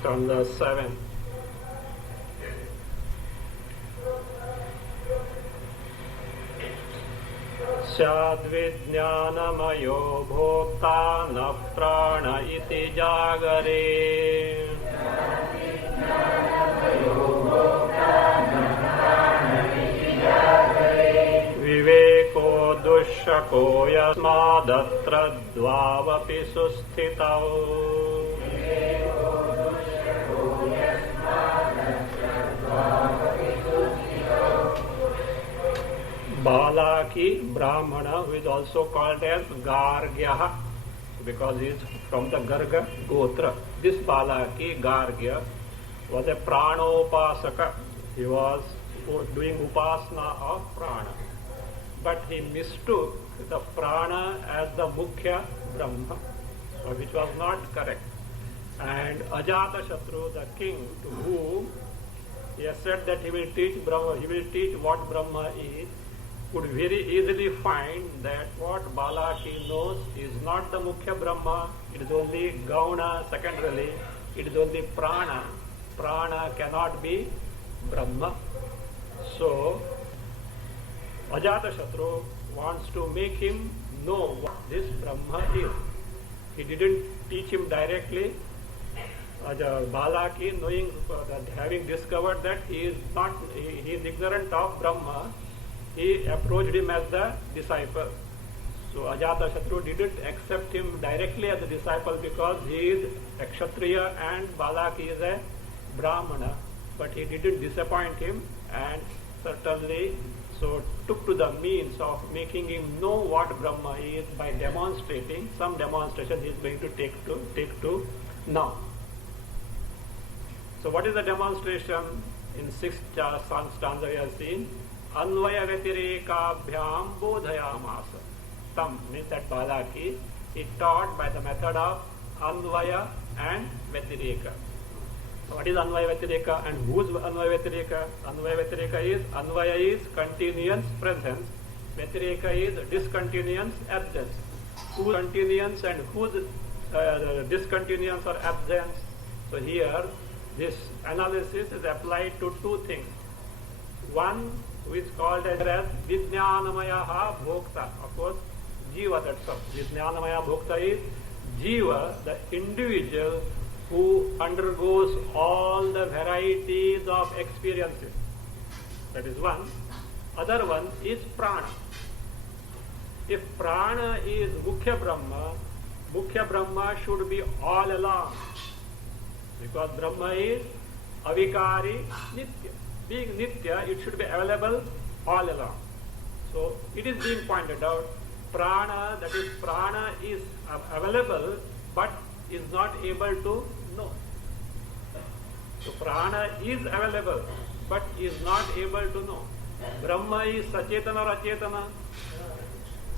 Stanza 7. स्याद्विज्ञानमयो भोक्ता न प्राण इति जागरे विवेको दुष्शको यस्मादत्र द्वावपि सुस्थितौ Balaki Brahmana, who is also called as Gargya, because he is from the Garga Gotra. This Balaki, Gargya, was a Pranopasaka. He was doing Upasana of Prana. But he mistook the Prana as the Mukhya Brahma, which was not correct. And AJATASATRU, the king, to whom he has said that he will teach Brahma, he will teach what Brahma is, could very easily find that what Balaki knows is not the Mukhya Brahma, it is only Gauna secondarily, it is only Prana. Prana cannot be Brahma. So, Ajatasatru wants to make him know what this Brahma is. He didn't teach him directly. Balaki, knowing that, having discovered that he is ignorant of Brahma, he approached him as the disciple. So Ajatasatru didn't accept him directly as a disciple because he is a Kshatriya and Balaki is a Brahmana. But he didn't disappoint him and certainly so took to the means of making him know what Brahma is by demonstrating. Some demonstration he is going to take to now. So what is the demonstration? In 6th stanza we have seen Anvaya Vyatirikabhyam Bodhayamasa. Tam means that Balaki, he taught by the method of Anvaya and Vyatireka. So what is Anvaya Vyatireka and whose Anvaya Vyatireka? Anvaya is continuance presence, Vyatireka is discontinuance absence. Whose continuance and whose discontinuance or absence? So here this analysis is applied to two things. One, which is called as Vijnanamaya Bhokta. Of course, Jiva, that's all. Vijnanamaya Bhokta is Jiva, the individual who undergoes all the varieties of experiences. That is one. Other one is Prana. If Prana is Mukhya Brahma should be all along. Because Brahma is Avikari Nitya. Being Nitya, it should be available all along. So it is being pointed out, Prana, that is Prana is available but is not able to know. So Prana is available but is not able to know. Brahma is Sachetana or Achetana?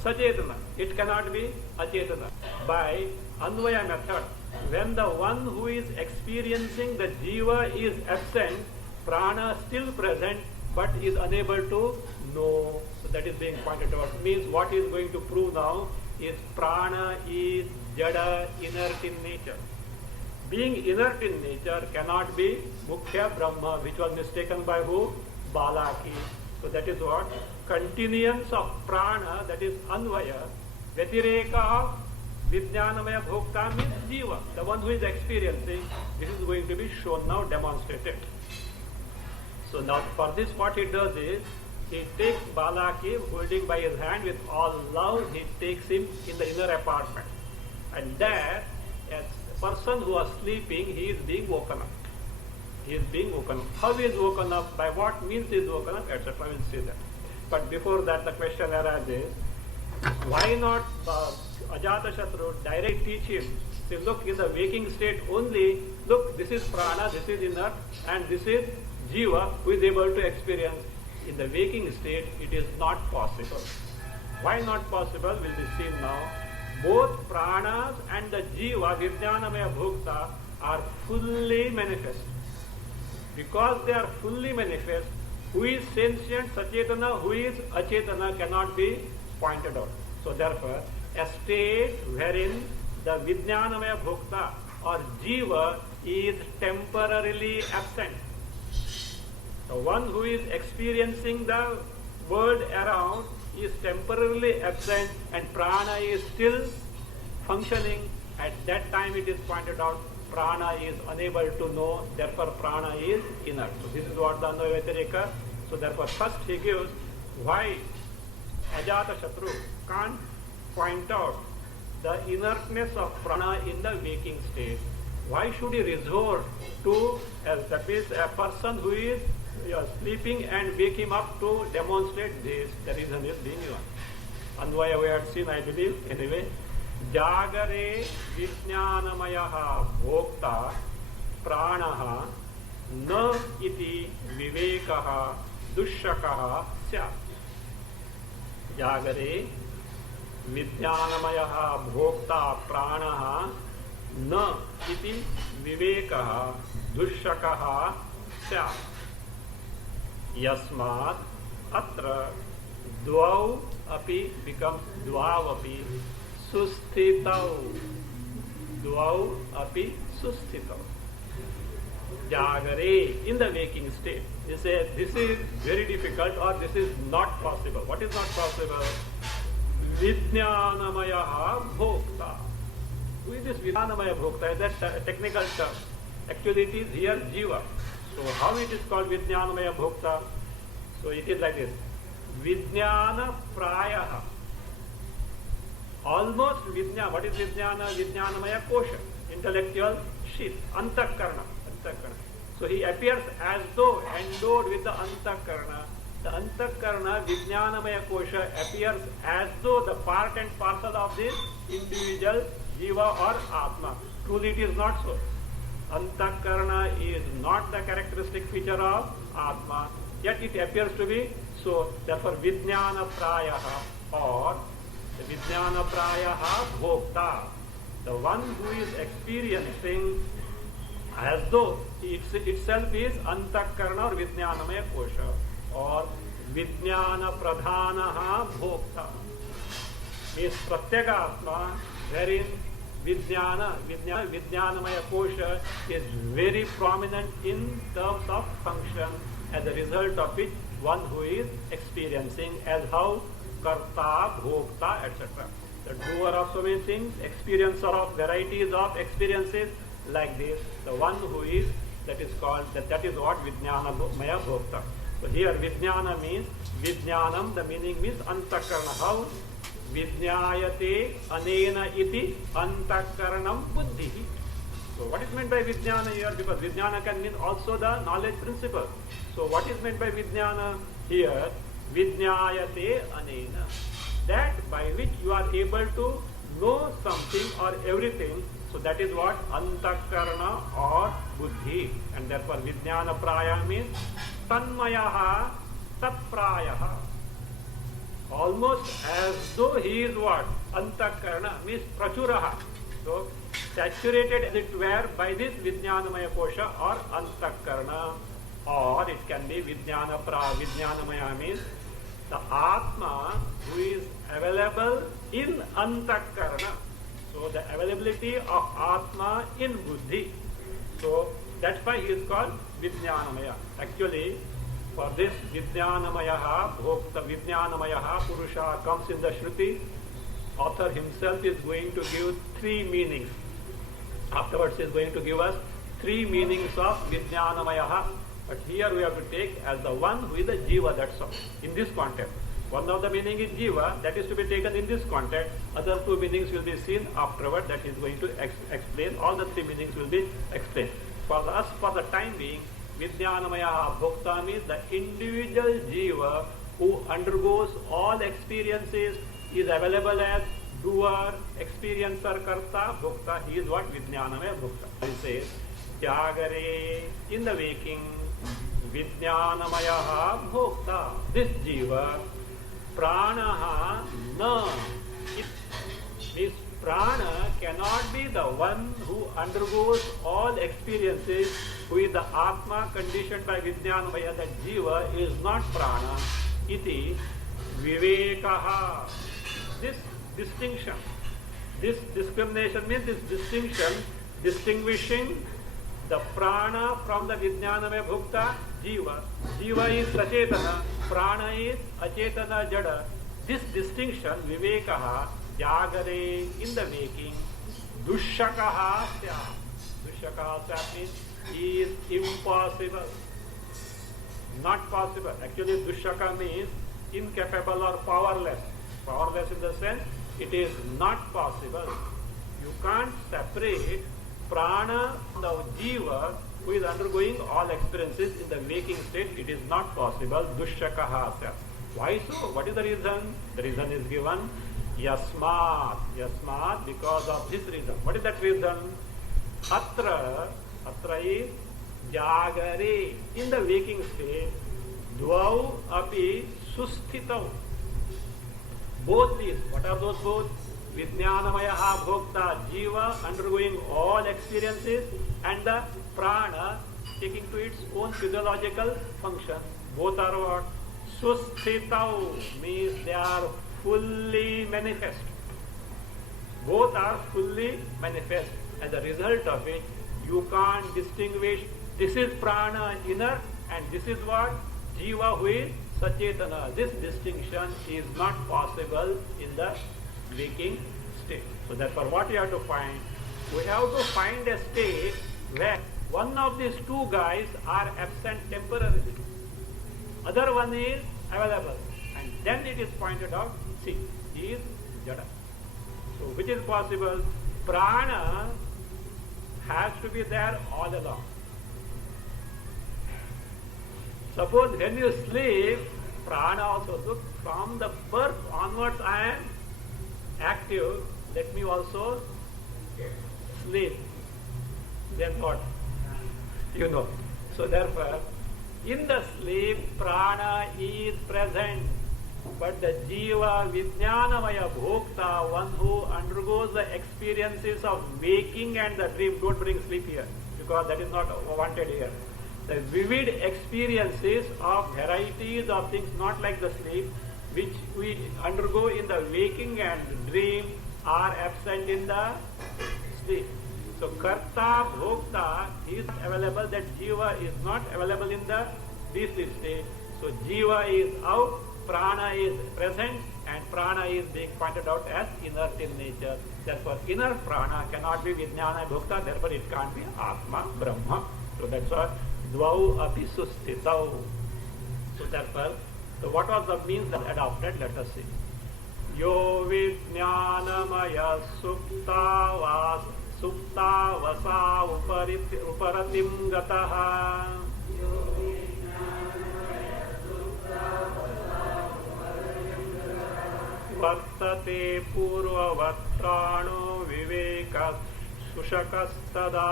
Sachetana. It cannot be Achetana. By Anvaya method, when the one who is experiencing the Jiva is absent, Prana still present but is unable to know. So that is being pointed out. Means what is going to prove now is Prana is Jada, inert in nature. Being inert in nature cannot be Mukhya Brahma, which was mistaken by who? Balaki. So that is what? Continuance of Prana, that is Anvaya. Vyatireka of Vijnanamaya Bhokta means Jiva, the one who is experiencing. This is going to be shown now, demonstrated. So now for this what he does is, he takes Balaki holding by his hand with all love, he takes him in the inner apartment. And there, as a person who was sleeping, he is being woken up. He is being woken up. How he is woken up? By what means he is woken up, etc. We will see that. But before that, the question arises, why not Ajatasatru directly teach him? Say, look, in the waking state only, look, this is Prana, this is inert, and this is jiva who is able to experience. In the waking state, it is not possible. Why not possible will be seen now. Both pranas and the jiva, Vijnanamaya Bhokta, are fully manifest. Because they are fully manifest, who is sentient, Sachetana, who is Achetana cannot be pointed out. So therefore, a state wherein the Vijnanamaya Bhokta or jiva is temporarily absent. The one who is experiencing the world around is temporarily absent and prana is still functioning. At that time it is pointed out prana is unable to know, therefore prana is inert. So this is what the Anvaya Vyatireka. So therefore first he gives why Ajatasatru can't point out the inertness of prana in the waking state. Why should he resort to, that means a person who is sleeping and wake him up to demonstrate this? The reason is being given. Anvaya we had seen, I believe. Anyway, Jagare Vijnanamayaha Bhokta Pranaha Na iti Vivekaha Dushakaha Syat. Jagare Vijnanamayaha Bhokta Pranaha Na iti Vivekaha Dushakaha Syat. Yasmat atra dvau api becomes dvav api susthitau. Dvau api susthitau. Jagare, in the waking state. He says this is very difficult or this is not possible. What is not possible? Vijnanamaya Bhokta. Who is this Vijnanamaya Bhokta? Is that a technical term? Actually it is here jiva. So how it is called Vijnanamaya Bhokta? So it is like this. Vijnana Prayaha. Almost Vijnana. What is Vijnana? Vijnanamaya Kosha. Intellectual sheath. Antakarna. So he appears as though endowed with the Antakarna. The Antakarna, Vijnanamaya Kosha, appears as though the part and parcel of this individual jiva or Atma. Truly it is not so. Antakarna is not the characteristic feature of Atma, yet it appears to be so. Therefore, Vijnana Prayaha or the Vijnana Prayaha Bhokta, the one who is experiencing as though itself is Antakarna or Vijnanamaya Kosha or Vijnana Pradhanaha Bhokta is Pratyeka Atma, wherein Vijnanamaya Kosha is very prominent in terms of function, as a result of which one who is experiencing, as how Karta, Bhokta, etc. The doer of so many things, experiencer of varieties of experiences like this, the one who is, that is called, that is what Vijnanamaya Bhokta. So here Vijnana means, Vijnanam, the meaning means Antakarna. How? Vijnayate anena iti antakaranam buddhi. So what is meant by Vijnana here? Because Vijnana can mean also the knowledge principle. So what is meant by Vijnana here? Vijnayate anena. That by which you are able to know something or everything. So that is what Antakarana or Buddhi. And therefore Vijnana Praya means Tanmayaha Tatprayaha. Almost as though he is what? Antakarana means Prachuraha. So saturated as it were by this Vijnanamaya Kosha or Antakarana, or it can be Vijnanamaya means the Atma who is available in Antakarana. So the availability of Atma in Buddhi. So that's why he is called Vijnanamaya. Actually, for this Vijnanamayaha, Bhokta Vijnanamayaha Purusha comes in the Shruti. Author himself is going to give three meanings. Afterwards he is going to give us three meanings of Vijnanamayaha. But here we have to take as the one who is the Jiva, that's all, in this context. One of the meaning is Jiva, that is to be taken in this context. Other two meanings will be seen afterward, that he is going to explain. All the three meanings will be explained. For us, for the time being, Vijnanamaya Bhokta means the individual jiva who undergoes all experiences, is available as doer, experiencer, karta, bhokta. He is what? Vijnanamaya Bhokta. He says, Jagare, in the waking, Vijnanamaya Bhokta. This Jiva, Pranaha Na. This Prana cannot be the one who undergoes all experiences, who is the Atma conditioned by Vijnanamaya. That Jiva is not Prana. Iti Vivekaha. This distinction, this discrimination means this distinction, distinguishing the Prana from the Vijnanamaya Bhukta, Jiva. Jiva is Sachetana, Prana is Achetana Jada. This distinction, Vivekaha, Jagare, in the waking, Dushakaha Syam. Dushakaha Syam means is impossible. Not possible. Actually, Dushaka means incapable or powerless. Powerless in the sense, it is not possible. You can't separate Prana from the Jiva who is undergoing all experiences in the waking state. It is not possible. Dushakaha Syam. Why so? What is the reason? The reason is given. Yasmat. Yasmat, because of this reason. What is that reason? Atra. Atra is Jagare. In the waking state, Dvau api susthitau. Both these, what are those both? Vijnanamaya Bhokta, Jiva undergoing all experiences, and the Prana taking to its own physiological function. Both are what? Susthitau means they are fully manifest. Both are fully manifest. As a result of it, you can't distinguish this is Prana inner and this is what? Jiva who is Sachetana. This distinction is not possible in the waking state. So therefore what we have to find? We have to find a state where one of these two guys are absent temporarily. Other one is available. And then it is pointed out, see, he is Jada. So which is possible? Prana has to be there all along. Suppose when you sleep, Prana also, look, from the birth onwards I am active, let me also sleep. Then what? You know. So therefore, in the sleep, Prana is present. But the Jiva, Vijnanamaya Bhokta, one who undergoes the experiences of waking and the dream, don't bring sleep here, because that is not wanted here. The vivid experiences of varieties of things, not like the sleep, which we undergo in the waking and dream, are absent in the sleep. So Karta, Bhokta is available, that Jiva is not available in the deep sleep state. So Jiva is out, Prana is present, and Prana is being pointed out as inert in nature. Therefore inner Prana cannot be Vijnana Bhokta, therefore it can't be Atma, Brahma. So that's why Dvau api susthitau. So therefore, so what was the means that adopted? Let us see. Yo Vijnanamaya Supta Vasa Uparatim Gataha. Vartate Purvavatrano Viveka Sushakastada.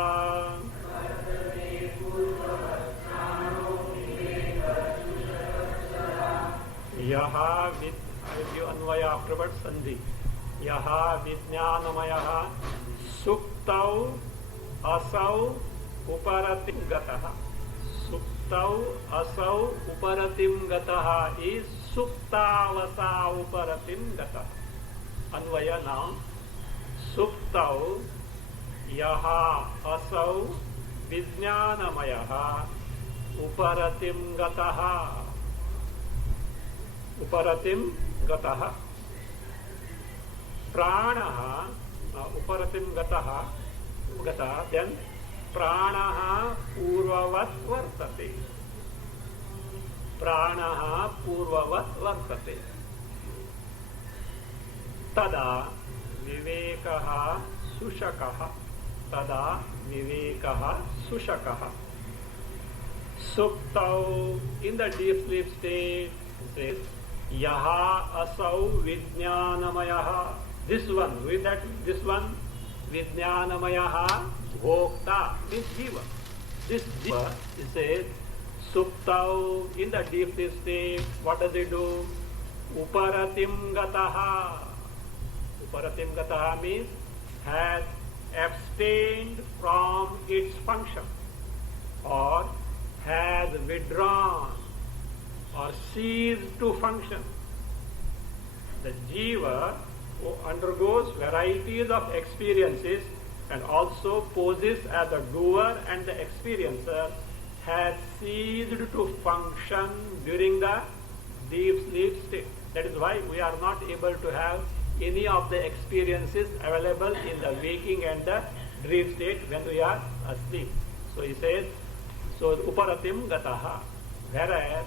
Yaha with you anvaya afterwards sandhi. Yaha Vijnanamaya Suktau Asau Uparatim Gataha. Suktau Asau Uparatim Gataha is Suktavasa Uparatim Gataha. Anvaya now. Suktau Yaha Asau Vijnanamaya Uparatim Gataha. Uparatim Gataha. Pranaha Uparatim Gataha. Gata, then Pranaha Purvavat Vartate. Pranaha Purvavat Vartate. Tada Vivekaha Sushakaha. Tada Vivekaha Sushakaha. Suktau, in the deep sleep state, says Yaha Asau Vijnanamayaha. This one, with that, this one, Vijnanamayaha Bhokta, this Jiva. This Jiva, it says Suptau, in the deep sleep state, what does it do? Uparatim gataha. Uparatim gataha means has abstained from its function, or has withdrawn or ceased to function. The jiva who undergoes varieties of experiences and also poses as a doer and the experiencer has ceased to function during the deep sleep state. That is why we are not able to have any of the experiences available in the waking and the dream state when we are asleep. So he says, so uparatim gataha, whereas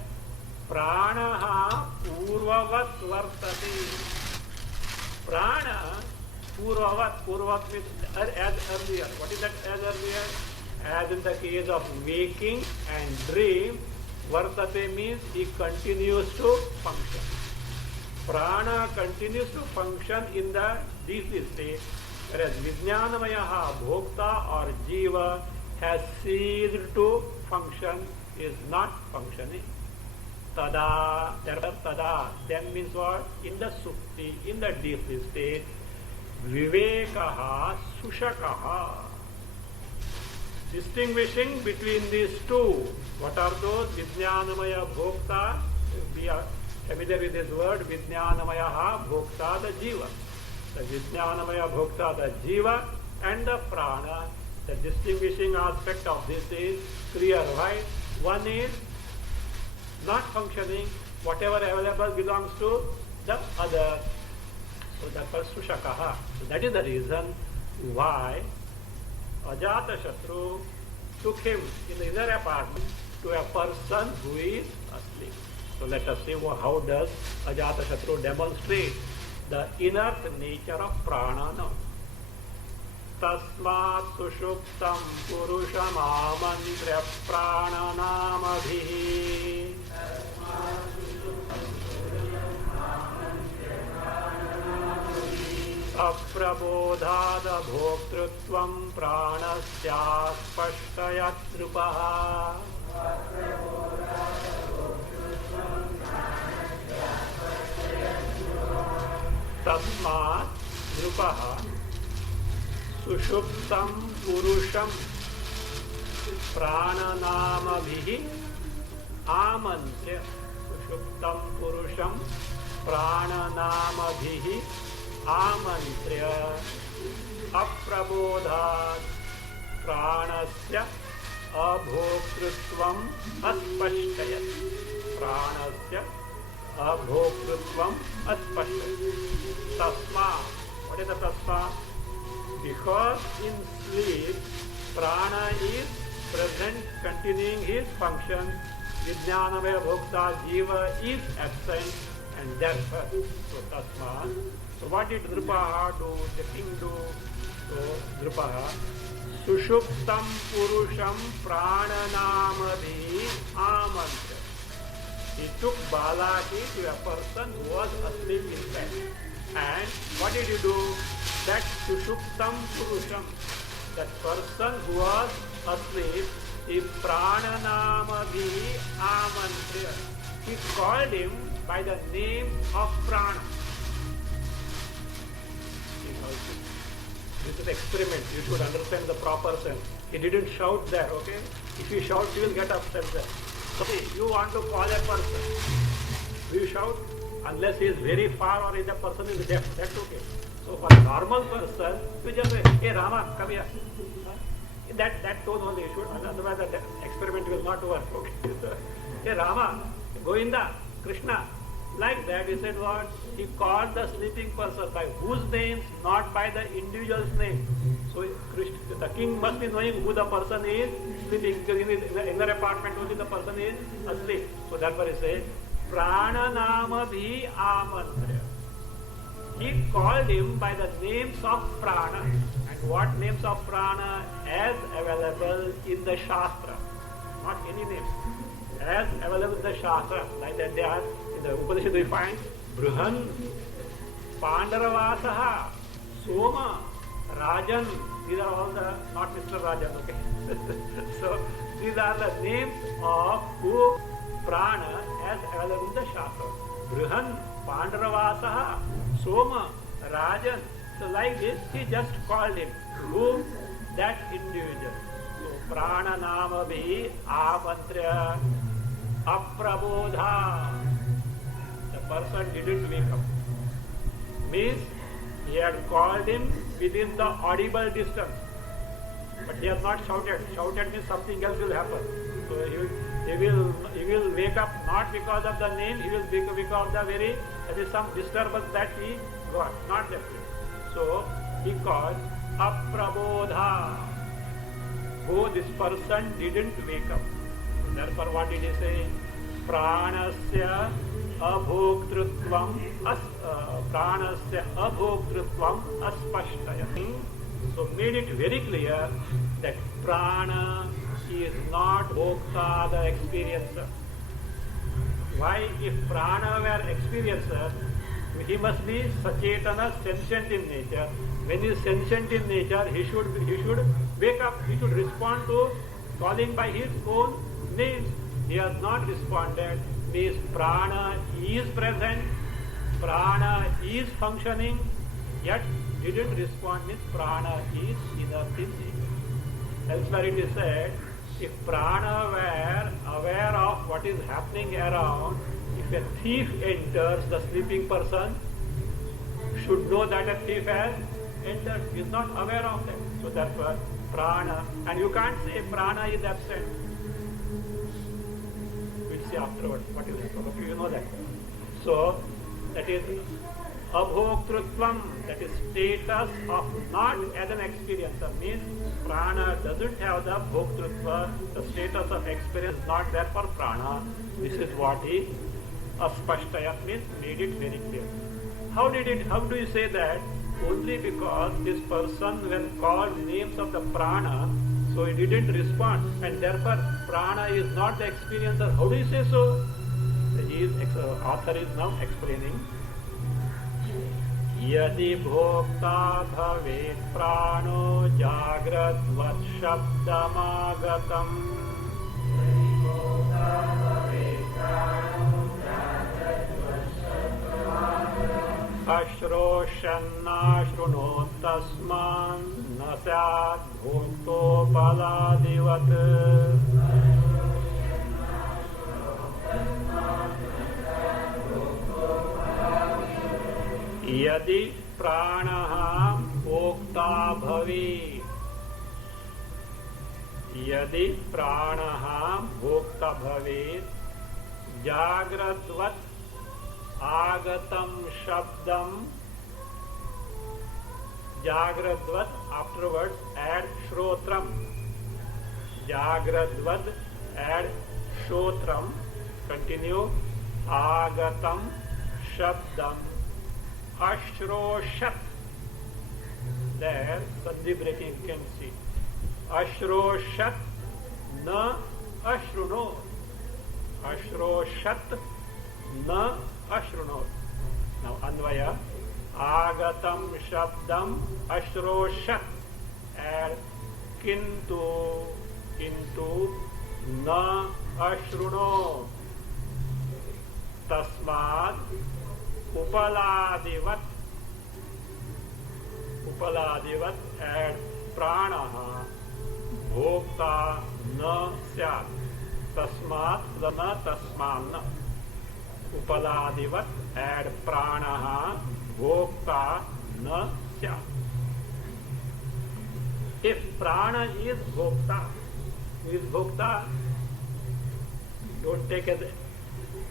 pranaha purvavat vartate. Prana purvavat means as earlier. What is that as earlier? As in the case of waking and dream, vartate means he continues to function. Prana continues to function in the deep sleep state, whereas Vijnanamayaha, Bhokta or Jiva has ceased to function, is not functioning. Tada, tada, then means what? In the Supti, in the deep sleep state, Vivekaha, Sushakaha. Distinguishing between these two, what are those? Vijnanamaya Bhokta, we are familiar with this word, Vijnanamaya Bhokta, the Jiva. The Vijnanamaya Bhokta, the Jiva, and the Prana. The distinguishing aspect of this is clear, right? One is not functioning, whatever available belongs to the other. So that was Sushakaha. So that is the reason why AJATASATRU took him in the inner apartment to a person who is asleep. So let us see how does AJATASATRU demonstrate the inner nature of prana now. Tasmat sushuptam purusham amantra prananamabhihi. Aprabodhada bhoktritvam pranasya spashtayat rupaha. Tasmat rupaha sushuptam purusham prananamabhihi amantya. Sushuptam purusham prananamabhihi amantya aprabodhat pranasya abhoktritvam aspashtayat. Pranasya abhoktritvam aspashtayat. Tasma. What is the tasma? Because in sleep, prana is present, continuing his function. Vijnanamaya Bhokta Jiva is absent, and therefore, so tasma. So what did Drupaha do? The king do? So Drupaha, Sushuptam Purusham Prananamabhi Amantra. He took Balaki to a person who was asleep in bed. And what did he do? That Sushuptam Purusham, that person who was asleep, he Prananamabhi Amantra. He called him by the name of Prana. This is an experiment. You should understand the proper sense. He didn't shout there, okay? If you shout, you will get upset there. Okay, you want to call a person. Do you shout? Unless he is very far or if the person is deaf, that's okay. So for a normal person, you just say, hey Rama, come here. That tone only you should, otherwise the experiment will not work. Okay? Hey Rama, Govinda, Krishna. Like that, he said what? He called the sleeping person by whose names, not by the individual's name. So the king must be knowing who the person is sleeping, because in the inner apartment only the person is asleep. So therefore he said, Prananamabhi Amantra. He called him by the names of Prana. And what names of Prana? As available in the Shastra. Not any names. As available in the Shastra. Like that they are in the Upanishad we find Bruhan, Pandaravasaha, Soma, Rajan. These are all the, not Mr. Rajan, okay? So These are the names of who prana as available in the Shastra. Brihan, Pandravasaha, Soma, Rajan. So like this, he just called him. Who? That individual. So prana nama bhi amantrya aprabodha. The person didn't wake up. Means he had called him within the audible distance. But he has not shouted. Shouted means something else will happen. So he will wake up not because of the name, he will wake up because of the there is some disturbance that he got, not that way. So he called aprabodha. Who this person didn't wake up. Therefore what did he say? Pranasya abhoktrutvam aspashtaya. So made it very clear that prana is not bhokta, the experiencer. Why? If prana were experiencer, he must be sachetana, sentient in nature. When he is sentient in nature, he should wake up, he should respond to calling by his own names. He has not responded. Means prana is present, prana is functioning, yet didn't respond. Means prana is inert in nature. Elsewhere it is said, if prana were aware of what is happening around, if a thief enters, the sleeping person should know that a thief has entered. He is not aware of that. So therefore prana, and you can't say prana is absent. We'll see afterwards what is it. You know that. So that is abhoktrutvam, that is status of not as an experiencer. Means prana doesn't have the bhoktrutva, the status of experience is not there for prana. This is what he aspashtaya means made it very clear. How do you say that? Only because this person when called names of the prana, so he didn't respond, and therefore prana is not the experiencer. How do you say so? The author is now explaining. Yadi bhokta bhavet prano jagratvat shabdamagatam. Ashroshanna shrunot tasman nasyat bhukto baladivat. Yadi pranaha bhokta bhavi. Yadi pranaha bhokta bhavi jagratvat agatam shabdam. Jagratvat, afterwards add shrotram. Jagratvat, add shrotram. Continue. Agatam shabdam ashroshat. There, sandhi breaking you can see. Ashroshat na ashrunot. Ashroshat na ashrunot. Now Anvaya. Agatam shabdam ashroshat. Add kintu na ashrunot. Tasmad upaladivat. Upaladivat, add pranaha bhokta na syat. Tasmat na tasman. Upaladivat, add pranaha bhokta na syat. If prana is bhokta, don't take as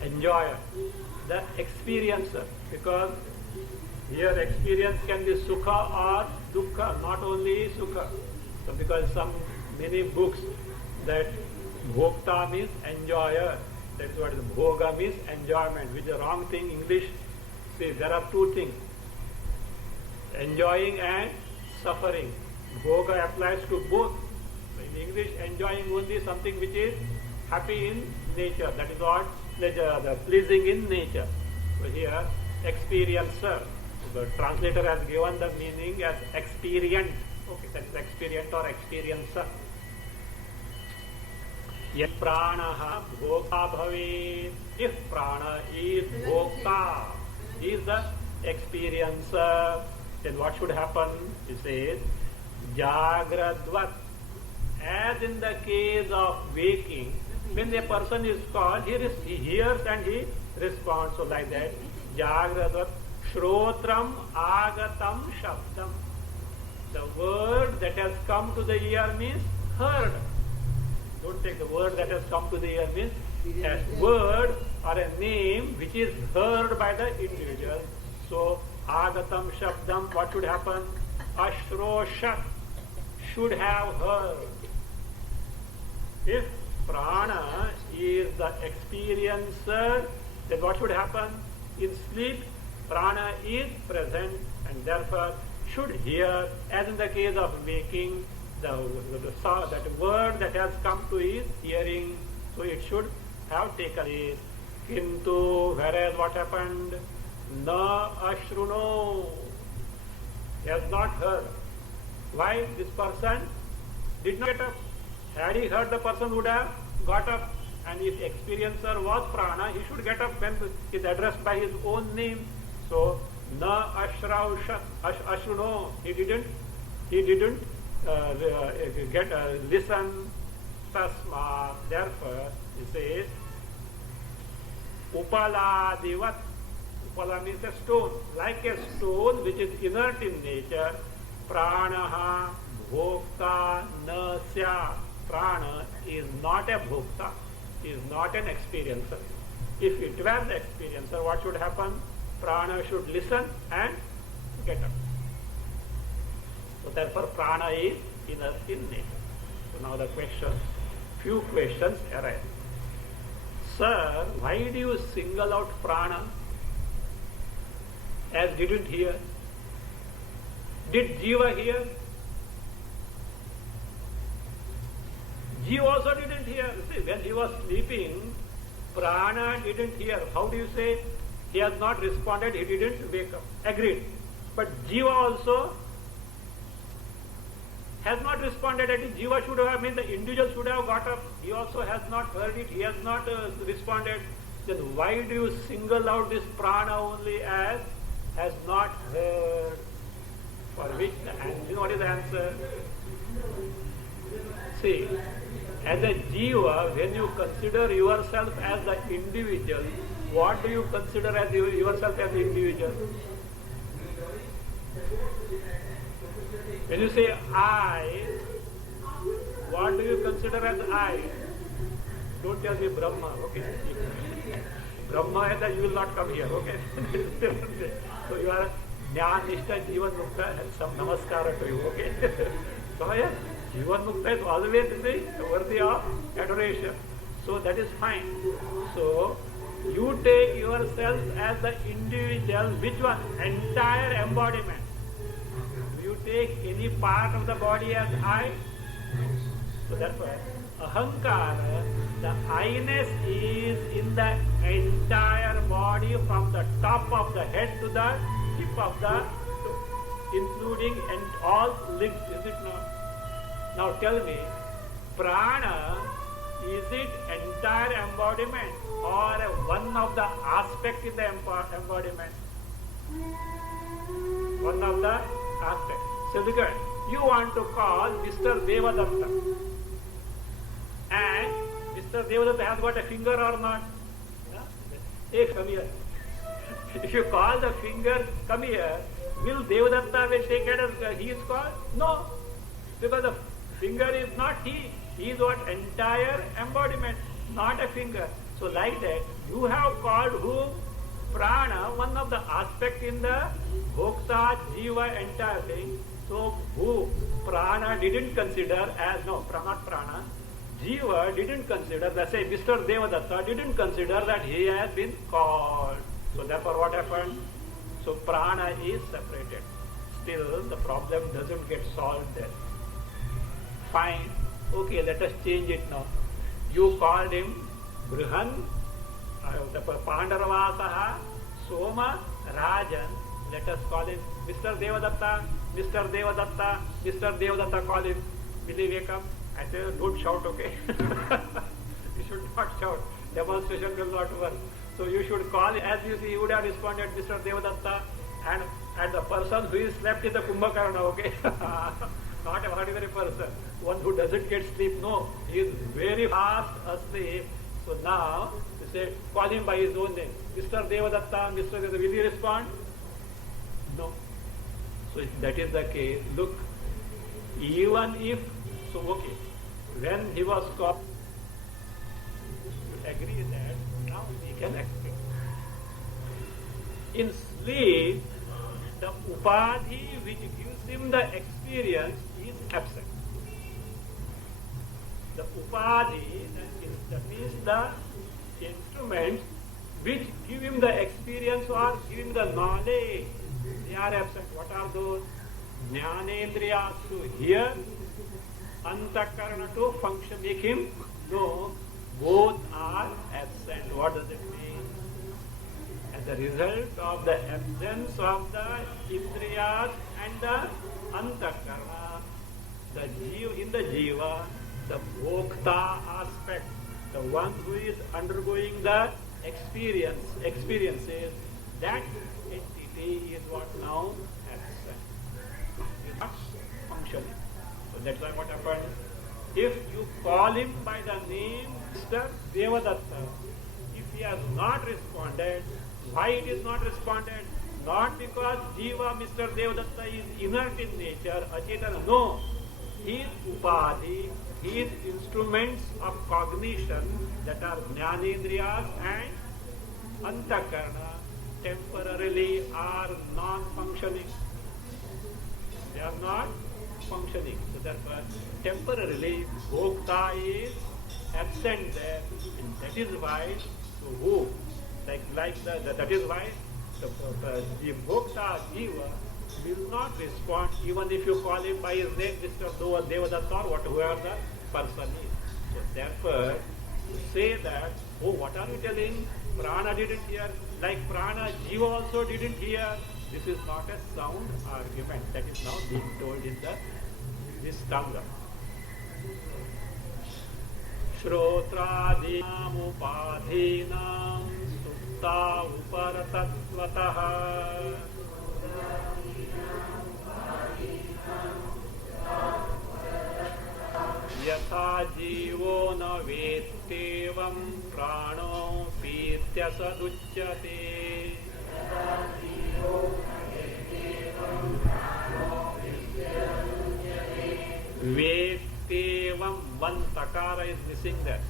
enjoyer, the experiencer, because here experience can be sukha or dukkha, not only sukha. So because many books that bhokta means enjoyer, that's what bhoga means enjoyment, which is a wrong thing. English says there are two things, enjoying and suffering. Bhoga applies to both. In English, enjoying only something which is happy in nature, that is what pleasure, the pleasing in nature. So here, experiencer. The translator has given the meaning as experient. Okay, that's experient or experiencer. Yet pranaha bhokta bhavet. If prana is bhokta, is the experiencer, then what should happen? He says, Jagradvat. As in the case of waking, when a person is called, he hears and he responds. So like that, Jagradvat, Shrotram Agatam Shabdam. The word that has come to the ear means heard. Don't take the word that has come to the ear means a word or a name which is heard by the individual. So, Agatam Shabdam, what should happen? Ashroshat should have heard. If prana is the experiencer, then what should happen? In sleep, prana is present and therefore should hear, as in the case of waking, that word that has come to his hearing, so it should have taken place. Kintu, whereas what happened? Na ashruno, he has not heard. Why? This person did not get up. Had he heard, the person would have got up. And if experiencer was prana, he should get up when he is addressed by his own name. So, na ashruno, he didn't listen. Tasma, therefore, he says, upaladivat. Upala means a stone. Like a stone which is inert in nature, pranaha bhokta na sya. Prana is not a bhokta, is not an experiencer. If it were the experiencer, what should happen? Prana should listen and get up. So therefore prana is inert in nature. So now the few questions arise. Sir, why do you single out prana as didn't hear? Did Jiva hear? Jiva also didn't hear. See, when he was sleeping, prana didn't hear. How do you say? He has not responded, he didn't wake up. Agreed. But Jiva also has not responded. That is, Jiva should have, the individual should have got up. He also has not heard it, he has not responded. Then why do you single out this prana only as has not heard? For which, you know what is the answer? See, as a Jiva, when you consider yourself as the individual, what do you consider as yourself as the individual? When you say I, what do you consider as I? Don't tell me Brahma, okay? Brahma is that you will not come here, okay? So you are Jnana Nishta Jivan Mukta, some namaskara to you, okay? So yeah, Jivan Mukta is always worthy of adoration. So that is fine. So you take yourself as the individual, which one? Entire embodiment. Do you take any part of the body as I? So therefore, ahankara, the I-ness is in the entire body from the top of the head to the tip of the toe, including and all limbs, is it not? Now tell me, prana, is it entire embodiment or one of the aspect in the embodiment? One of the aspects. So look at, you want to call Mr. Devadatta. And Mr. Devadatta has got a finger or not? Hey, come here. If you call the finger, come here, will Devadatta will take it as he is called? No. Because the finger is not he. He is what? Entire embodiment, not a finger. So like that, you have called who? Prana, one of the aspect in the Bhokta, Jiva, entire thing. So who? Prana didn't consider as, no, not Prana. Jiva didn't consider, let's say Mr. Devadatta didn't consider that he has been called. So therefore what happened? So prana is separated. Still the problem doesn't get solved there. Fine. Okay, let us change it now. You called him Brihan, Pandaravasaha, Soma, Rajan. Let us call him Mr. Devadatta, Mr. Devadatta, Mr. Devadatta, call him. Will he wake up? I say, don't shout, okay? should not shout. Demonstration will not work. So you should call, as you see, he would have responded, Mr. Devadatta, and the person who is slept in the Kumbhakarna, okay? Not a ordinary person, one who doesn't get sleep, no. He is very fast asleep. So now, you say, call him by his own name. Mr. Devadatta, Mr. Devadatta, will he respond? No. So if that is the case, look, even if, so okay, when he was called, you agree that now we can expect. In sleep, the upadhi which gives him the experience is absent. The upadhi, that means the instruments which give him the experience or give him the knowledge, they are absent. What are those? Jnanendriyas to hear, antakarana to function, make him know. Both are absent. What does it mean? As a result of the absence of the indriyas and the antakarana, in the jiva, the bhokta aspect, the one who is undergoing the experiences, that entity is what now absent. Is not functioning. So that's why what happened. If you call him by the name Mr. Devadatta, if he has not responded, why it is not responded? Not because Jiva, Mr. Devadatta, is inert in nature, achetana. No. His upadhi, his instruments of cognition, that are jnanendriyas and antakarna, temporarily are non-functioning. They are not functioning. So therefore, temporarily, bhokta is absent there, and that is why, so who, that is why the bhokta jiva will not respond even if you call him by his name, Mr. Devadatta, or whoever the person is. So therefore, to say that, oh, what are you telling? Prana didn't hear, like prana, jiva also didn't hear. This is not a sound argument. That is now being told in this stanga. Shrotradim upadhinam sutta uparatatvatah yatha jivo na vettevam prano pityasaduchyate. Vetevam, one takara is missing there.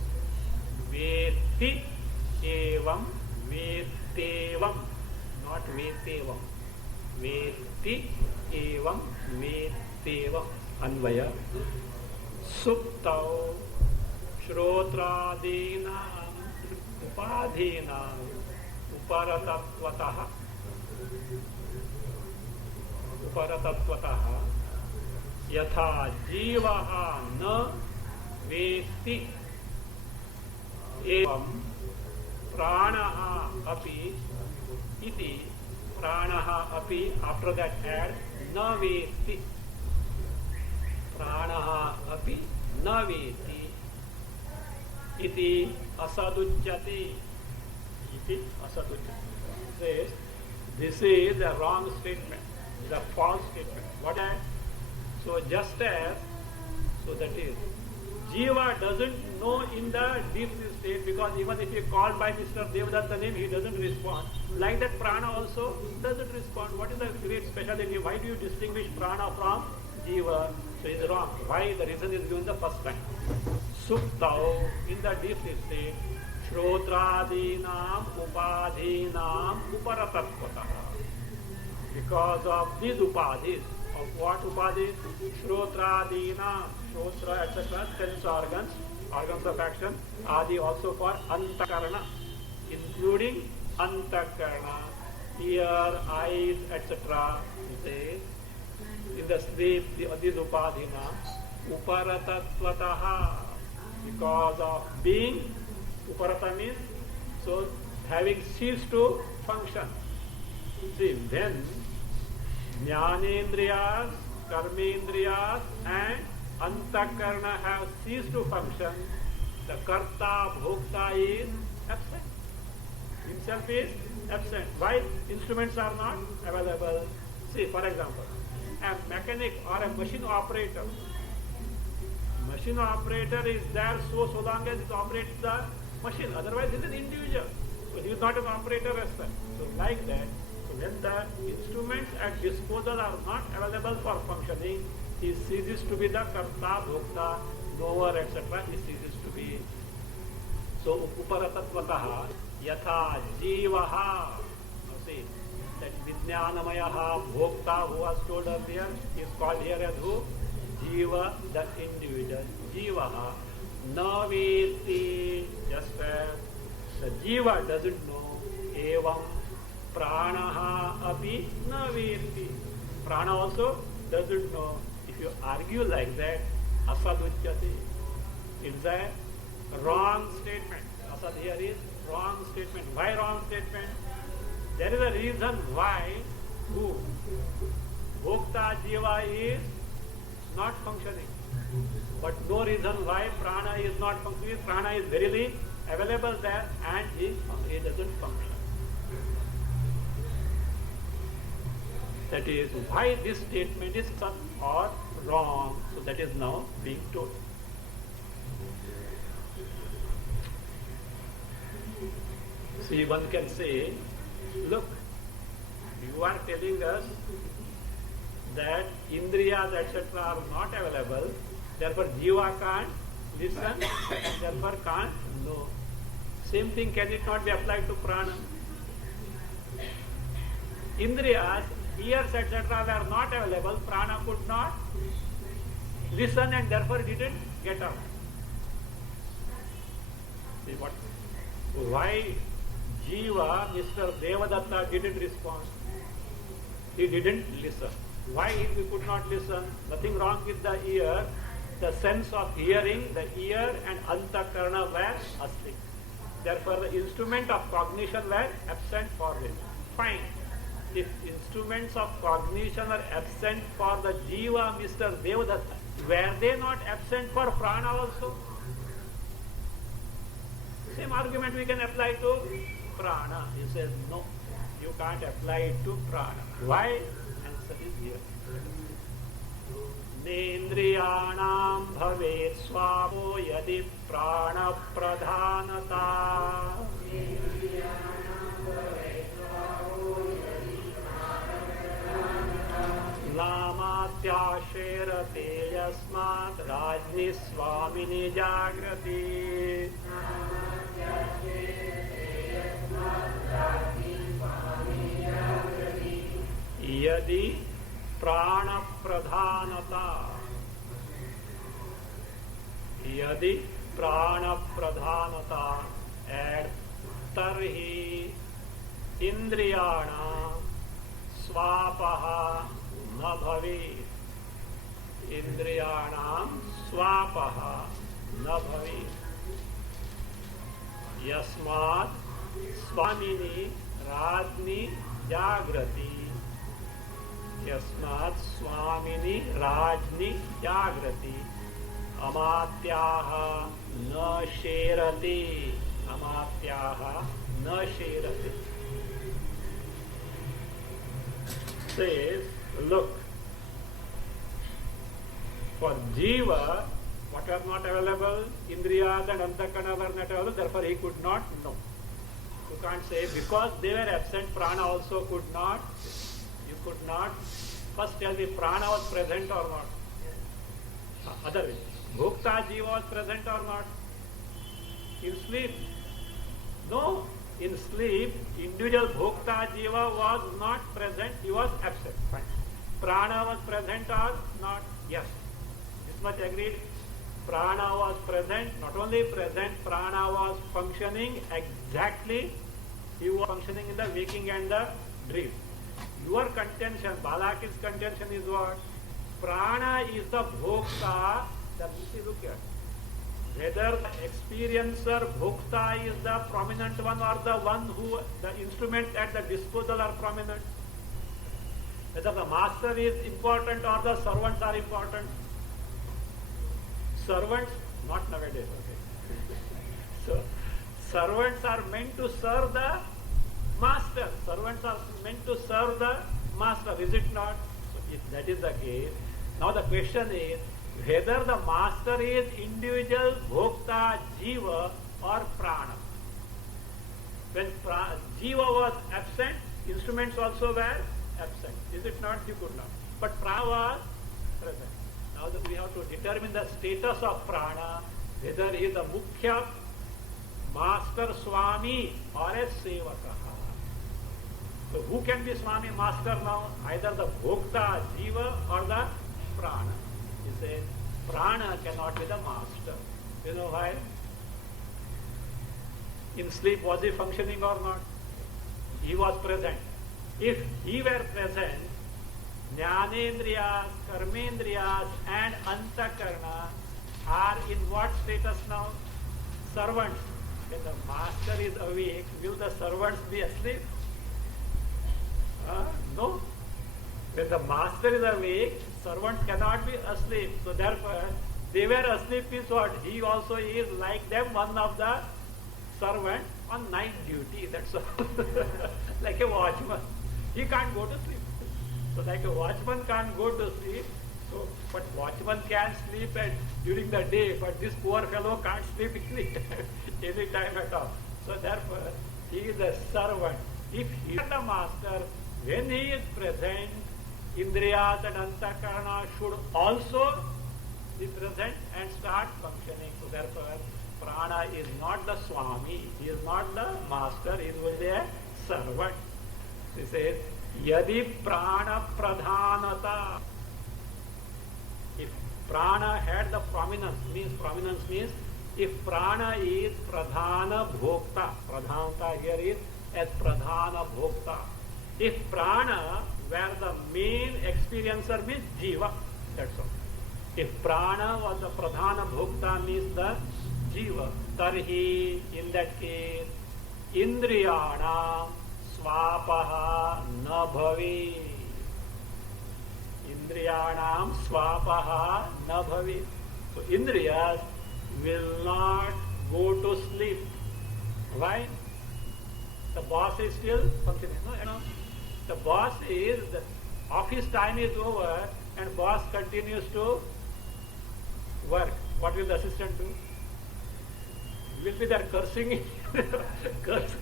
Veti evam, vetevam, not vetevam. Veti evam, vetevam. Anvaya. Suptau, shrotradinam, upadhinam, uparatatvatah. Uparatatvatah. Yatha jivaha na veti evam pranaha api iti pranaha api, after that add na veti, pranaha api na veti iti asadujyati, iti asadujyati. Says this is the wrong statement, the false statement. What I, so just as, so that is, Jiva doesn't know in the deep state, because even if he called by Mr. Devadatta name, he doesn't respond. Like that prana also doesn't respond. What is the great speciality? Why do you distinguish prana from Jiva? So it's wrong. Why? The reason is given the first time. Suptau, in the deep state, Shrotradinam upadhinam uparatatvatah. Because of these upadhis, of what upadhis? Shrotradinam, shrotra, etc., sense organs, organs of action, adi also for antakarana, including antakarana, ear, eyes, etc. In the sleep, these upadhina, uparatatvatah, because of being, uparata means, so having ceased to function. See, then Jnanendriyas, Karmendriyas and Antakarna have ceased to function. The karta, bhokta is absent. Himself is absent. Why instruments are not available? See, for example, a mechanic or a machine operator. Machine operator is there so long as it operates the machine. Otherwise, it is an individual. So he is not an operator as such. So like that, so when the instruments at disposal are not available for functioning, he ceases to be the karta, bhokta, knower, etc. He ceases to be. So uparatattvataha yatha jivaha. Now see, that vijnanamayaha bhokta who was told earlier is called here as who? Jiva, the individual. Jivaha na veti, just as the jiva doesn't know. Evam pranaha api na veti. Prana also doesn't know. If you argue like that, asadujyati. It's a wrong statement. Asad here is wrong statement. Why wrong statement? There is a reason why who? Bhokta jiva is not functioning. But no reason why prana is not functioning. Prana is verily available there and he doesn't function. That is why this statement is such or wrong. So that is now being told. See, one can say, look, you are telling us that indriyas etc. are not available, therefore jiva can't listen and therefore can't know. Same thing, can it not be applied to prana? Indriyas, ears etc. were not available, prana could not listen and therefore didn't get out. See what? Why jiva, Mr. Devadatta didn't respond? He didn't listen. Why he could not listen? Nothing wrong with the ear. The sense of hearing, the ear and antakarana were asleep. Therefore the instrument of cognition were absent for him. Fine. If instruments of cognition are absent for the jiva, Mr. Devadatta, were they not absent for prana also? Same argument we can apply to prana. He says no, you can't apply it to prana. Why? Answer is here. Nendriyanam bhavet swamo yadi prana pradhanata. Lamatyasherate yasmat rajni swamini jagrati. Yadi prana pradhanata. Yadi prana pradhanata. Add tarhi indriyana swapaha na bhavet. Indriyanam swapaha na bhavet. Yasmat swamini rajni jagrati. Yasmat swamini rajni jagrati. Amatyaha na sherati. Amatyaha na sherati. Says, look, for jiva, what are not available? Indriyas and antakarana were not available, therefore he could not know. You can't say because they were absent, prana also could not. You could not. First tell me, prana was present or not? Other way. Bhokta jiva was present or not? In sleep? No. In sleep, individual bhokta jiva was not present, he was absent. Fine. Prana was present or not? Yes. This much agreed. Prana was present, not only present, prana was functioning exactly. He was functioning in the waking and the dream. Your contention, Balaki's contention is what? Prana is the bhokta. Look here. Whether the experiencer bhokta is the prominent one or the one who, the instruments at the disposal are prominent. Whether the master is important or the servants are important. Servants, not nowadays, okay. So, servants are meant to serve the master. Servants are meant to serve the master, is it not? So, if that is the case, now the question is whether the master is individual, bhokta, jiva or prana. When jiva was absent, instruments also were absent. Is it not? You could not. But prana was present. Now that we have to determine the status of prana, whether he is a mukhya, master, swami or a sevaka. So who can be swami, master now? Either the bhokta, jiva or the prana. He says prana cannot be the master. You know why? In sleep, was he functioning or not? He was present. If he were present, Jnanendriyas, Karmendriyas and Antakarna are in what status now? Servants. When the master is awake, will the servants be asleep? No. When the master is awake, servants cannot be asleep. So therefore, they were asleep means what? He also is like them, one of the servant on night duty. That's all. Like a watchman. He can't go to sleep. So like a watchman can't go to sleep. So, but watchman can sleep during the day, but this poor fellow can't sleep any time at all. So therefore, he is a servant. If he is the master, when he is present, Indriyas and Antakarana should also be present and start functioning. So therefore, prana is not the Swami, he is not the master, he is only a servant. He says, Yadi prana pradhanata. If prana had the prominence means if prana is pradhana bhokta, pradhanata here is as pradhana bhokta. If prana were the main experiencer means jiva, that's all. If prana was the pradhana bhokta means the jiva, tarhi, in that case, indriyana swapaha na bhavi. Indriyanam swapaha na bhavi. So indriyas will not go to sleep. Why? The boss is still functioning. No? The boss is, the office time is over and boss continues to work. What will the assistant do? He will be there cursing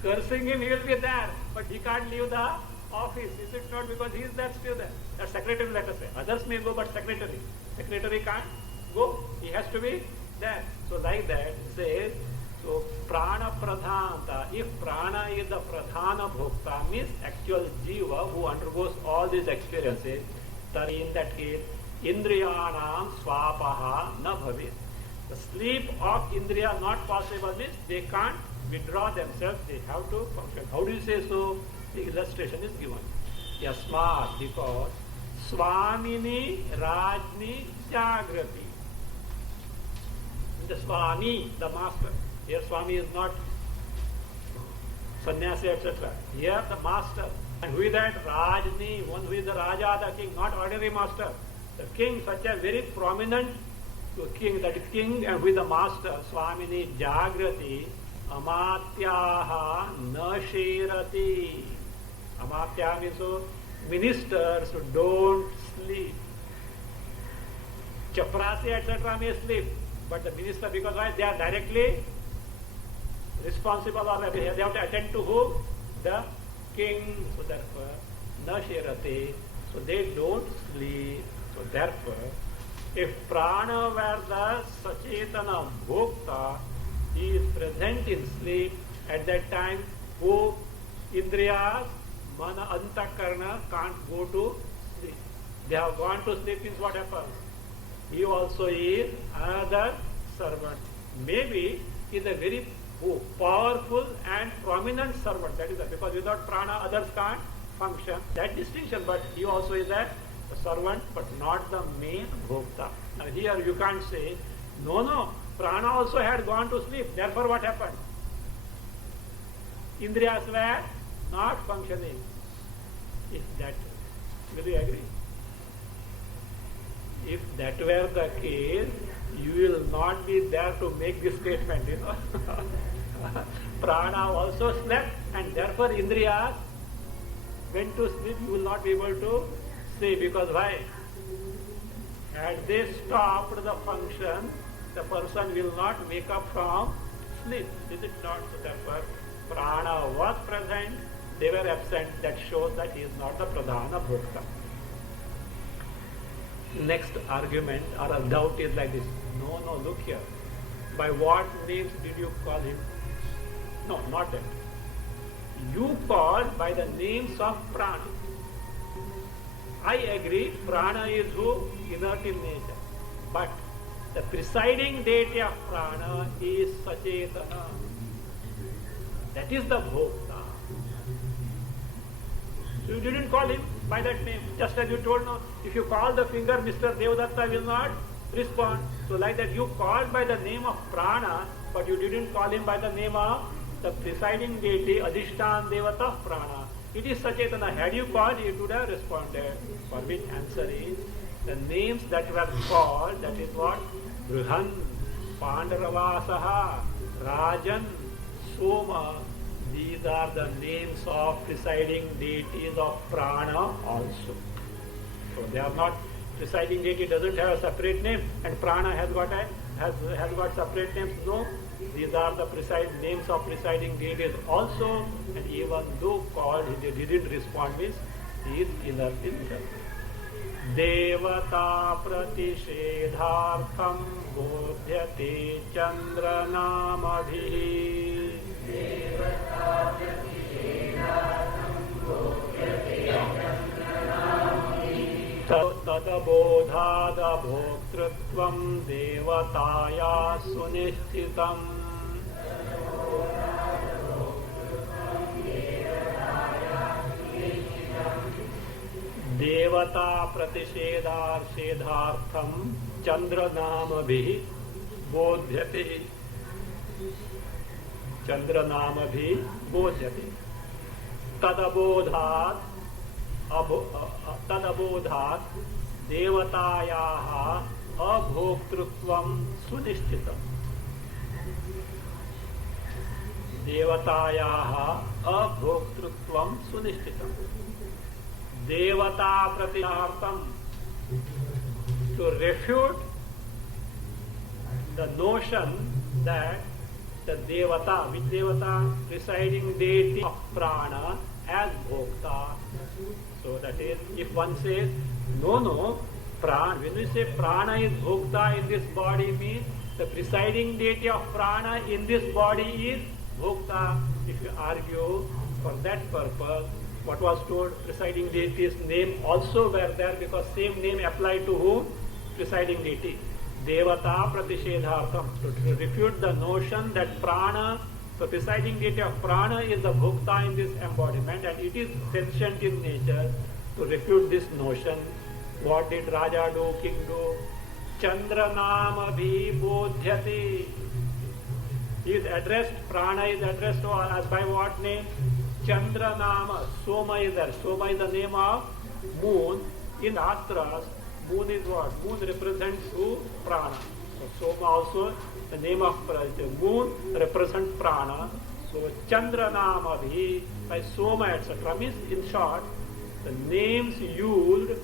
cursing him, he will be there, but he can't leave the office. Is it not? Because he is there still there. That secretary, let us say. Others may go, but secretary can't go. He has to be there. So like that, says, so prana pradhanta. If prana is the pradhana bhokta, means actual jiva who undergoes all these experiences, then in that case, indriyanam swapaha na bhavit. The sleep of indriya not possible means they can't withdraw themselves, they have to function. How do you say so? The illustration is given. Yasmat, because Swamini Rajni Jagrati. The Swami, the master. Here Swami is not sannyasi, etc. Here the master. And who is that? Rajni, one who is the Raja, the king, not ordinary master. The king, such a very prominent king, that is king, and who is the master, Swamini Jagrati, Amatyaha na shirati. Amatya means so ministers who don't sleep. Chaprasi, etc. may sleep, but the minister, because why? They are directly responsible, or they have to attend to who? The king. So therefore, na shirati. So they don't sleep. So therefore, if prana were the sachetana bhokta, he is present in sleep. At that time, who indriyas, mana, antakarna can't go to sleep. They have gone to sleep means what happens? He also is another servant. Maybe he is a very powerful and prominent servant. That is because without prana others can't function. That distinction, but he also is a servant, but not the main bhokta. Now here you can't say, no, prana also had gone to sleep. Therefore what happened? Indriyas were not functioning. If that, will you agree? If that were the case, you will not be there to make this statement, you know. Prana also slept, and therefore Indriyas went to sleep. You will not be able to say, because why? Had they stopped the function, the person will not wake up from sleep. Is it not? So therefore, prana was present, they were absent. That shows that he is not the pradhana bhokta. Next argument or a doubt is like this. No, look here. By what names did you call him? No, not that. You called by the names of prana. I agree, prana is who? Inert in nature. But the presiding deity of prana is Sachetana. That is the bhokta. So you didn't call him by that name. Just as you told, no, if you call the finger, Mr. Devadatta will not respond. So like that, you called by the name of prana, but you didn't call him by the name of the presiding deity, Adhishtan Devata of prana. It is Sachetana. Had you called, it would have responded. For which answer is, the names that were called, that is what? Bruhan, Pandaravasaha, Rajan, Soma. These are the names of presiding deities of prana also. So they are not, presiding deity doesn't have a separate name, and prana has got separate names. No, these are the names of presiding deities also, and even though called, he didn't respond, means he is inert in himself. Devata pratishedhartham bodhyate chandra namadhi. Devata pratishedhartham bodhyate chandra namadhi. Tadabodhada bhoktritvam devataya sunishchitam. Devata pratishedartham chandra namabhi bodhyate. Chandra namabhi bodhyate. Tadabodhat devatayaha abhoktrutvam sunishchitam. Devatayaha abhoktrutvam sunishchitam. Devata pratishedartham, to refute the notion that the devata, which devata? Presiding deity of prana as bhokta. So that is, if one says, no, prana, when we say prana is bhokta in this body, means the presiding deity of prana in this body is bhokta. If you argue for that purpose, what was told, presiding deity's name also were there, because same name applied to whom? Presiding deity. Devata pratishedhartham, to refute the notion that prana, the presiding deity of prana is the bhokta in this embodiment, and it is sentient in nature. To refute this notion, what did Raja do, king do? Chandra namabhi bodhyate. He is addressed, prana is addressed as by what name? Chandra nama. Soma is there. Soma is the name of moon. In Astras, moon is what? Moon represents who? Prana. So Soma also, the name of the moon represents prana. So Chandra nama bhi, by Soma etc. means, in short, the names used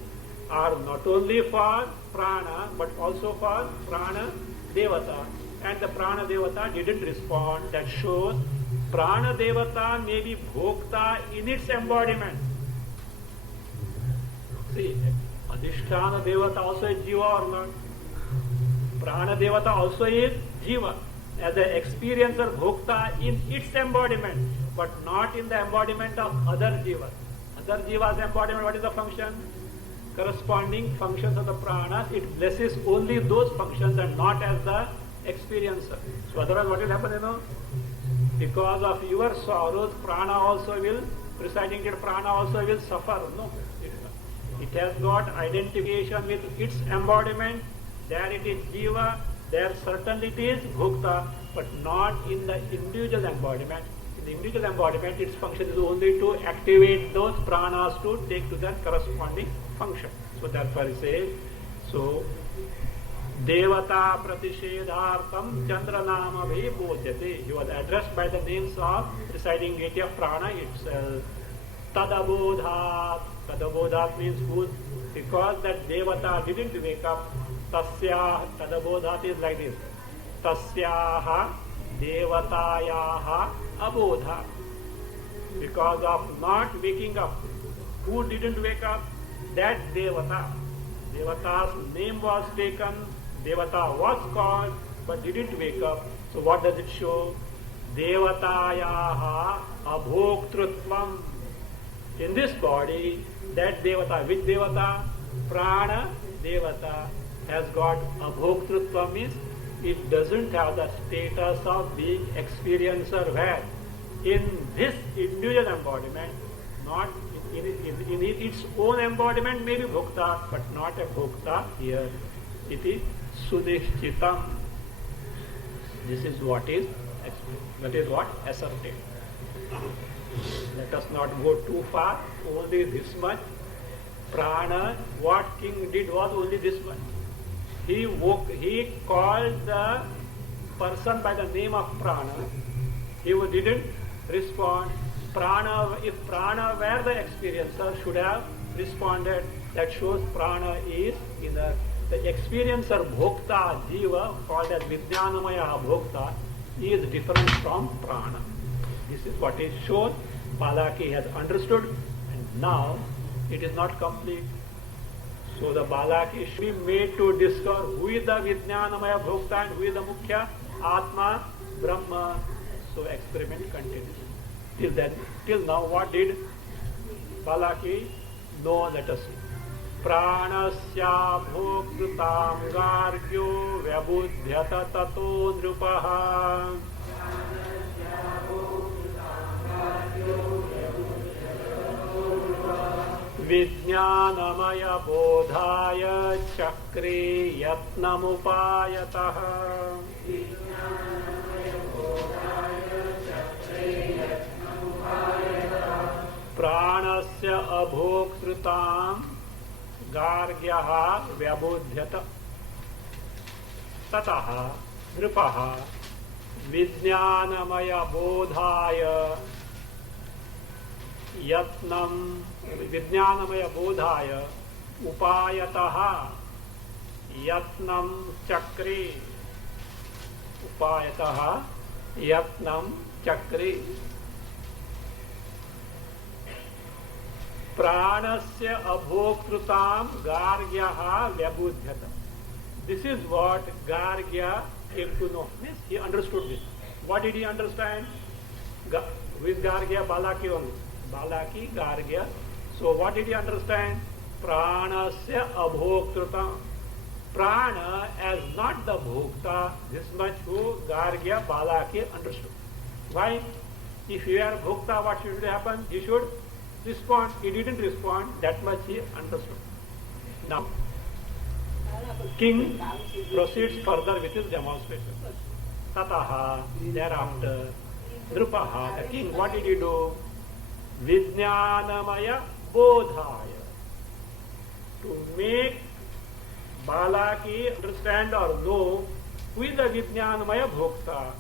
are not only for prana but also for prana devata. And the prana devata didn't respond. That shows prana devata may be bhokta in its embodiment. See, Adhishthana devata also is jiva or not? Prana devata also is jiva, as the experiencer bhokta in its embodiment, but not in the embodiment of other jivas. Other jivas embodiment, what is the function? Corresponding functions of the pranas, it blesses only those functions and not as the experiencer. So otherwise what will happen, Because of your sorrows, prana also will, presiding deity prana also will suffer. No. It has got identification with its embodiment. There it is jiva, there certainly it is bhukta, but not in the individual embodiment. In the individual embodiment, its function is only to activate those pranas to take to their corresponding function. So therefore it says, so Devata Pratishedhartam Chandranama Bodhyate. He was addressed by the names of presiding deity of prana itself. Tadabodhat. Tadabodhat means good. Because that Devata didn't wake up. Tasya Tadabodhat is like this. Tasyaha Devatayaha Abodha. Because of not waking up. Who didn't wake up? That Devata. Devata's name was taken. Devata was called but didn't wake up. So what does it show? Devatayaha abhoktrutvam. In this body, that Devata, which Devata? Prana Devata has got abhoktrutvam, means it doesn't have the status of being experiencer where in this individual embodiment, not in its own embodiment may be bhokta, but not a bhokta here. It is sudishchitam. This is what is asserted. Let us not go too far, only this much. Prana, what king did was only this much. He called the person by the name of Prana. He didn't respond. Prana, if Prana were the experiencer, should have responded. That shows Prana is inner. The experiencer Bhokta, Jiva, called as Vijnanamaya Bhokta, is different from Prana. This is what is shown. Balaki has understood, and now it is not complete. So the Balaki should be made to discover who is the Vijnanamaya Bhokta and who is the Mukhya, Atma, Brahma. So experiment continues. Till now, what did Balaki? No, let us see. Pranasya bhokrutam gargyo vyabudhyata tato nrupaha. Vijnanamaya bodhaya chakre yatnamupayataha. Pranasya abhokrutam gargyaha vyabodhyata tataha nrupaha vijnanamaya bodhaya yatnam vijnanamaya bodhaya upayataha yatnam chakre upayataha yatnam chakre. Pranasya abhokrutam gargyaha vyabudhyata. This is what Gargya came to know. Means he understood this. What did he understand? Who is Gargya? Balaki only. Balaki, Gargya. So what did he understand? Pranasya abhokrutam. Prana as not the bhokta. This much who Gargya, Balaki understood. Why? If he were bhokta, what should happen? He should respond. He didn't respond. That much he understood. Now, king proceeds further with his demonstration. Tataha, thereafter, Drupaha, the king, what did he do? Vijnanamaya bodhaya. To make Balaki understand or know who is the Vijnanamaya bhokta,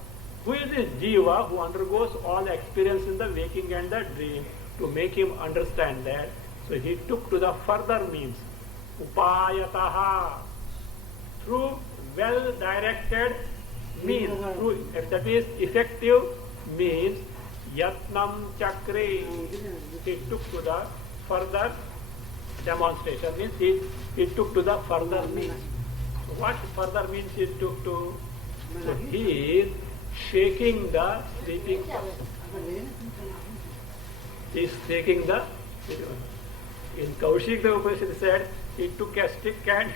who is this jiva who undergoes all experience in the waking and the dream. To make him understand that, so he took to the further means, upayataha, through well-directed means, through, that is effective means, yatnam chakre, he took to the further demonstration, means he took to the further means. So what further means he took to? So he is shaking the sleeping person. He is taking the, in Kaushik the Upanishad said, he took a stick and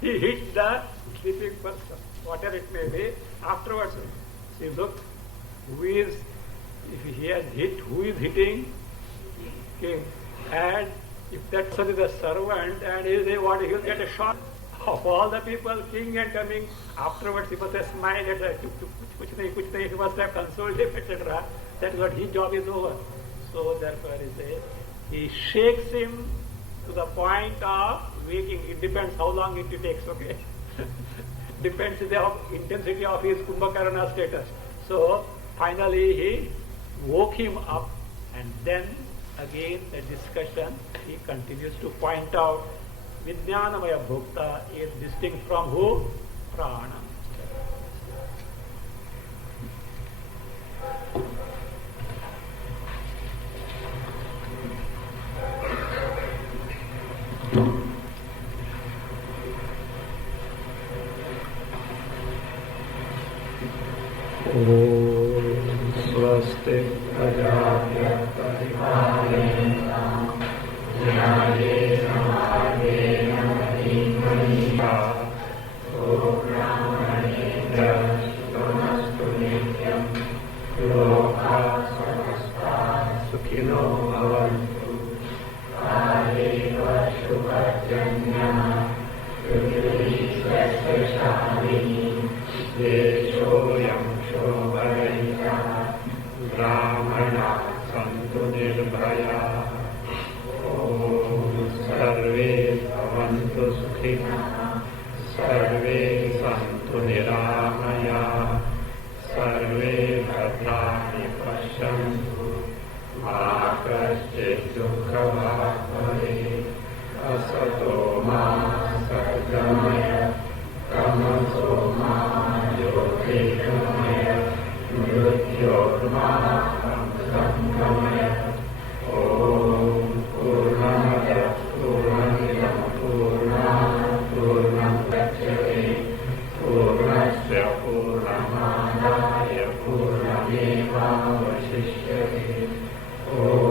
he hit the sleeping person, whatever it may be. Afterwards, see, look, who is, if he has hit, who is hitting? King. And if that person is a servant and he will get a shot of all the people, king and coming, afterwards he must have smiled at her, he must have consoled him, etc. That is what his job is over. So therefore he shakes him to the point of waking. It depends how long it takes, okay? Depends on the intensity of his Kumbhakarna status. So finally he woke him up, and then again the discussion he continues to point out Vijnanamaya Bhukta is distinct from who? Prana. Swasti Prajapya Paripalenam Jnanena Bhagena Dhimaniha Purnamaniya Shutamastu Nityam Loka Samasta Sukhino Bhavantu Kaleva Shubhajanyama Yudhishasya Shamini Deshoyam Shobharayya Brahmana Santu Nirbhaya Om Sarve Bhavantu Sukhina Sarve Santu Niramaya Sarve Bhadrani Pashyantu Ma Kaschit Dukkha Bhave Asato Ma Satgamaya Tamaso Ma Jyotirgamaya Mrityorma Samgamaya Om Purnamada Purnamidam Purnam Purnam Gacchate Purnasya Purnamadaya Purnameva Vasishyate Om